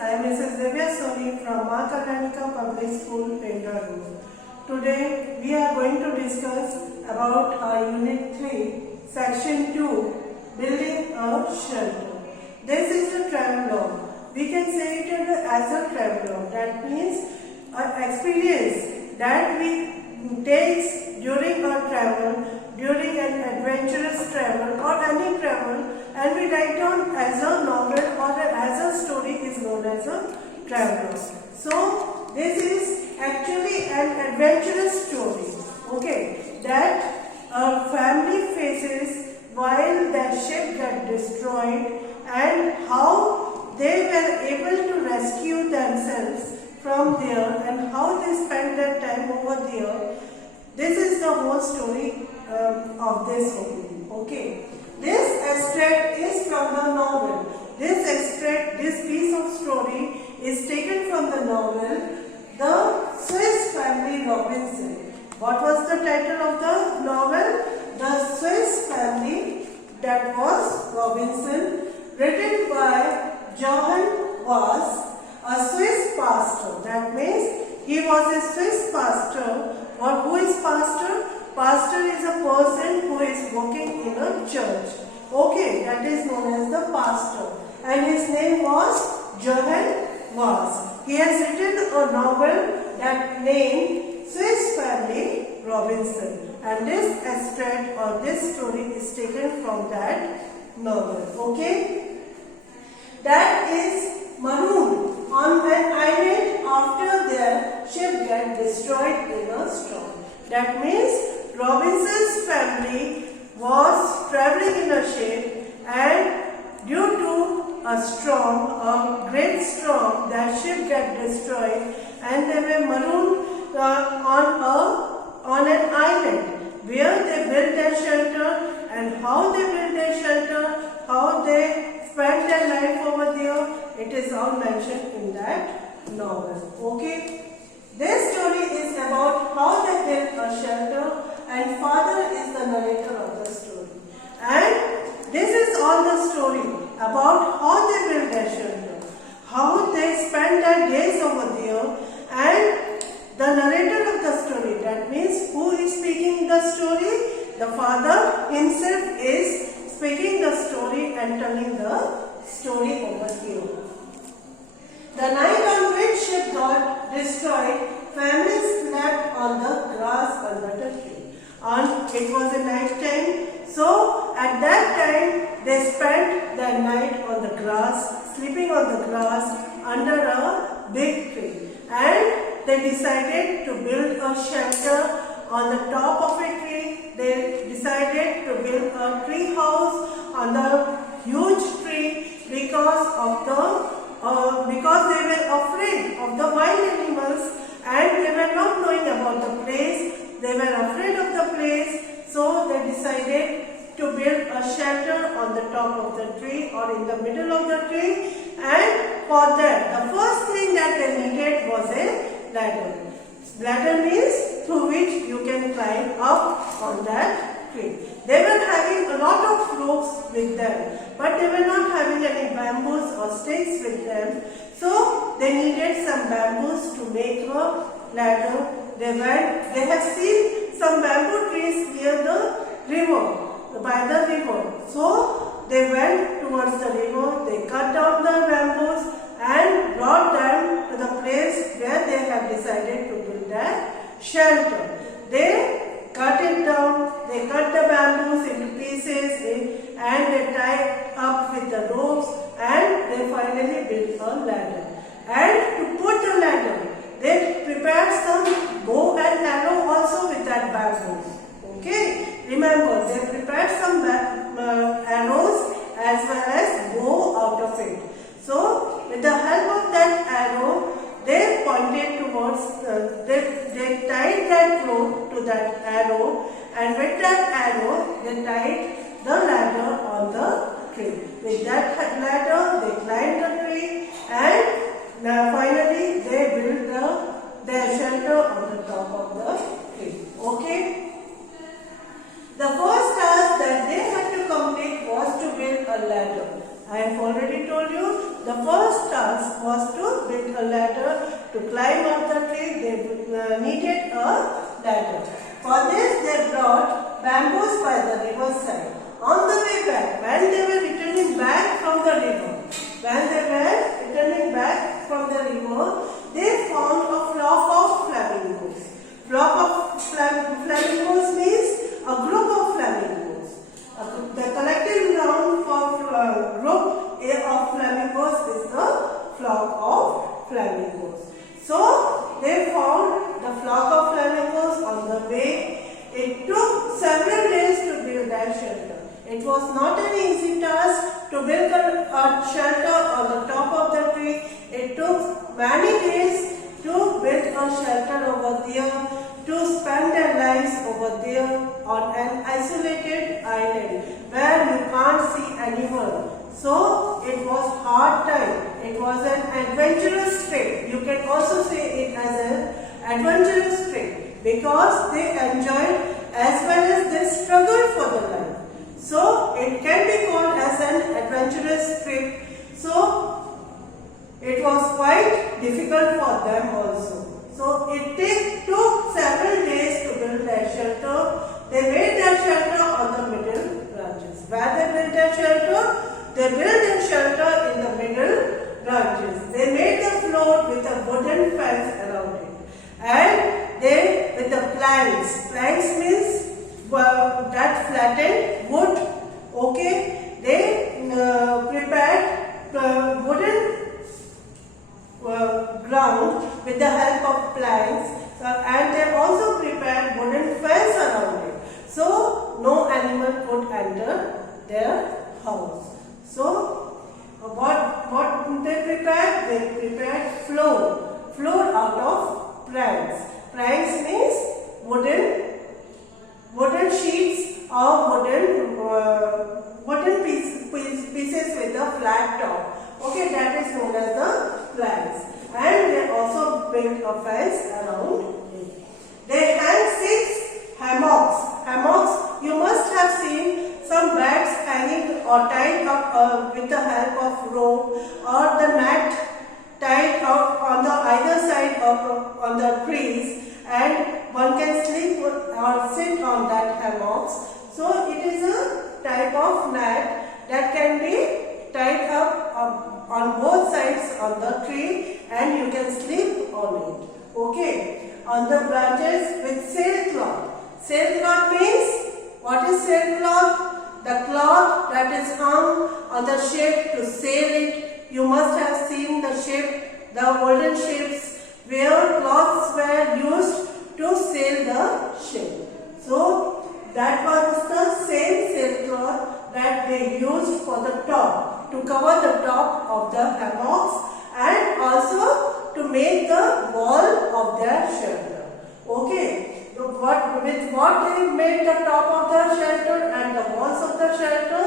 I am Mrs. Divya Soni from Makanika Public School, Bengaluru. Today we are going to discuss about our Unit 3, Section 2, Building a Shelter. This is the travelogue. We can say it as a travelogue. That means an experience that we take during our travel, during an adventurous travel or any travel, and we write down as a novel or as a story is known as a travelogue. So this is actually an adventurous story, okay, that a family faces while their ship got destroyed and how they were able to rescue themselves from there and how they spent their time over there. This is the whole story of this movie, okay. This extract is from the novel. This piece of story is taken from the novel The Swiss Family Robinson. What was the title of the novel? The Swiss Family, that was Robinson, written by Johann Was, a Swiss pastor. That means he was a Swiss pastor. Or who is pastor? Pastor is a person who is working in a church. Okay, that is known as the pastor. And his name was Johann Was. He has written a novel that named Swiss Family Robinson. And this extract or this story is taken from that novel. Okay? That is marooned on an island after their ship got destroyed in a storm. That means Robinson's family was traveling in a ship, and due to a storm, a great storm, their ship got destroyed and they were marooned on an island where they built their shelter. And how they built their shelter, how they spent their life over there, it is all mentioned in that novel. Okay. This story is about how they built a shelter, and father is the narrator of the story. And this is all the story about how they built their shelter, how they spent their days over there, and the narrator of the story, that means who is speaking the story? The father himself is speaking the story and telling the story over here. The night on which ship got destroyed, families slept on the grass under the tree. And it was a night time, so at that time they spent their night on the grass, sleeping on the grass under a big tree. And they decided to build a shelter on the top of a tree. They decided to build a tree house on the huge tree because they were afraid of the wild animals and they were not knowing about the place. They were afraid of the place, so they decided to build a shelter on the top of the tree or in the middle of the tree. And for that, the first thing that they needed was a ladder. Ladder means through which you can climb up on that tree. They were having a lot of ropes with them, but they were not having any bamboos or sticks with them. So they needed some bamboos to make a ladder. They have seen some bamboo trees near the river, by the river. So they went towards the river, they cut down the bamboos and brought them to the place where they have decided to build their shelter. They cut it down, they cut the bamboos into pieces and they tied up with the ropes and they finally built a ladder. And to put the ladder, they prepared some bow and arrow also with that bamboo. Okay, remember they prepared some arrows as well as bow out of it. So with the help of that arrow, they pointed towards, they tied that rope to that arrow, and with that arrow they tied the ladder on the tree. With that ladder they climbed the tree and finally they built their shelter on the top of the tree. Okay. The first task that they had to complete was to build a ladder. I have already told you the first task was to build a ladder. To climb up the tree, they needed a ladder. For this, they brought bamboos by the riverside. On the way back, when they were returning back from the river, they found a flock of flamingos. Flock of flamingos means a group of flamingos. The collective noun for group of flamingos is the flock of flamingos. So they found the flock of flamingos on the way. It took several days to build that shelter. It was not an easy task to build a shelter on the top of the tree. It took many days to build a shelter over there, to spend their lives over there on an isolated island where you can't see anyone. So it was hard time. It was an adventurous trip. You can also say it as an adventurous trip because they enjoyed as well as they struggled for their life. So it can be called as an adventurous trip. So it was quite difficult for them also. So it took several days to build their shelter. They made their shelter on the middle branches. Where they built their shelter? They built their shelter in the middle branches. They made the floor with a wooden fence around it. And they, with the planks. Planks means that flattened wood. Okay. They prepared wooden ground with the help of planks, and they also prepared wooden fence around it, so no animal could enter their house. So what they prepared? They prepared floor out of planks. Planks means wooden sheets or wooden pieces with a flat top. Okay, that is known as the planks. And they also built a fence around it. They had 6 hammocks. Hammocks, you must have seen some bags hanging or tied up with the help of rope, or the net tied up on the either side of on the trees, and one can sleep or sit on that hammocks. So it is a type of net that can be tied up on both sides on the tree, and you can sleep on it. Okay. On the branches with sailcloth. Sailcloth means, what is sailcloth? The cloth that is hung on the ship to sail it. You must have seen the ship, the olden ships where cloths were used to sail the ship. So that was the same sailcloth that they used for the top, to cover the top of the hammocks, and also to make the wall of their shelter. Okay. So with what they made the top of the shelter and the walls of the shelter?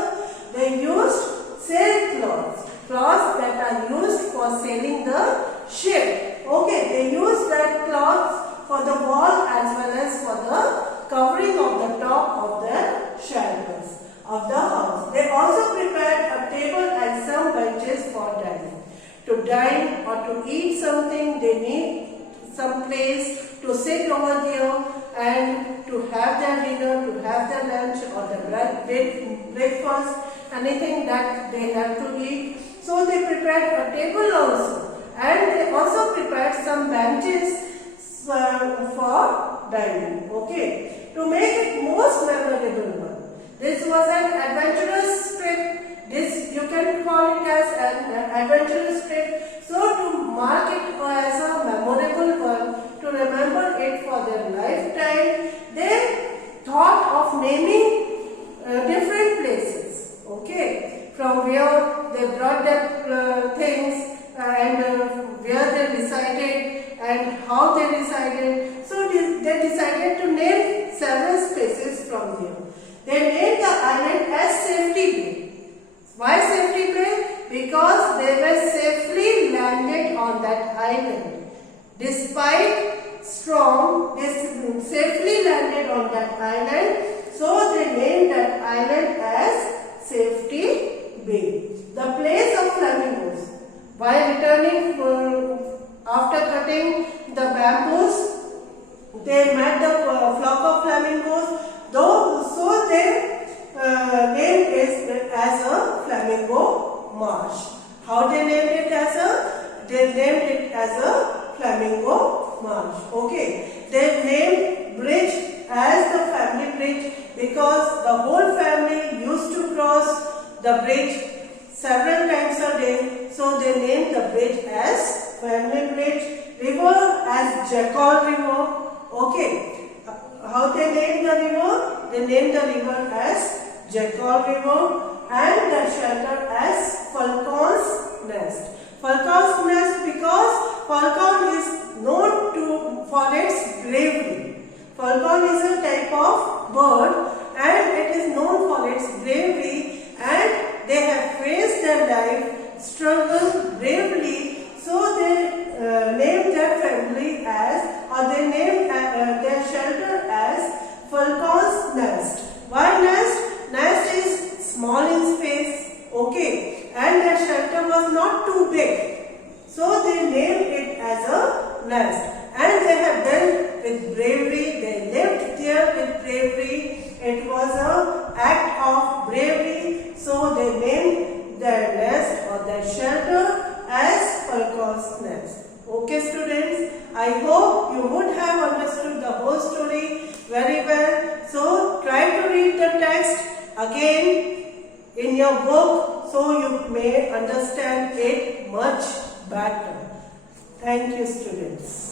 They used sailcloths, cloths that are used for sailing the ship. Okay, they used that cloths for the wall as well as for the covering of the top of their shelters of the house. They also prepared a table and some benches for dining. To dine or to eat something, they need some place to sit over there and to have their dinner, to have their lunch or their breakfast, anything that they have to eat. So they prepared a table also, and they also prepared some benches for dining. Okay, to make it most memorable one. This was an adventurous trip. This, you can call it as an adventurous trip. So to mark it as a memorable one, to remember it for their lifetime, they thought of naming different places. Okay, from where they brought their things and where they resided and how they resided. So they decided to name several spaces from there. They named the island as Safety Bay. Why Safety Bay? Because they were safely landed on that island. Despite storm, they safely landed on that island. So they named that island as Safety Bay. The place of flamingos. While returning after cutting the bamboos, they met the flock of flamingos. So they named it as a flamingo marsh. How they named it as a? They named it as a flamingo marsh. Okay. They named bridge as the family bridge because the whole family used to cross the bridge several times a day. So they named the bridge as family bridge. River as Jackal River. Okay. How they named the river? They named the river as Jackal River and the shelter as Falcon's Nest. Falcon's Nest because falcon is known for its bravery. Falcon is a type of bird and it is known for its bravery, and they have faced their life, struggled bravely, so they named their family as, or they named their shelter as Falcon's Nest. Why nest? Nest is small in space, okay, and their shelter was not too big, so they named it as a nest. And they have dealt with bravery. They lived there with bravery. It was an act of bravery, so they named their nest or their shelter as Falcon's Nest. Okay students, I hope you would have understood the whole story very well. So try to read the text again in your book so you may understand it much better. Thank you students.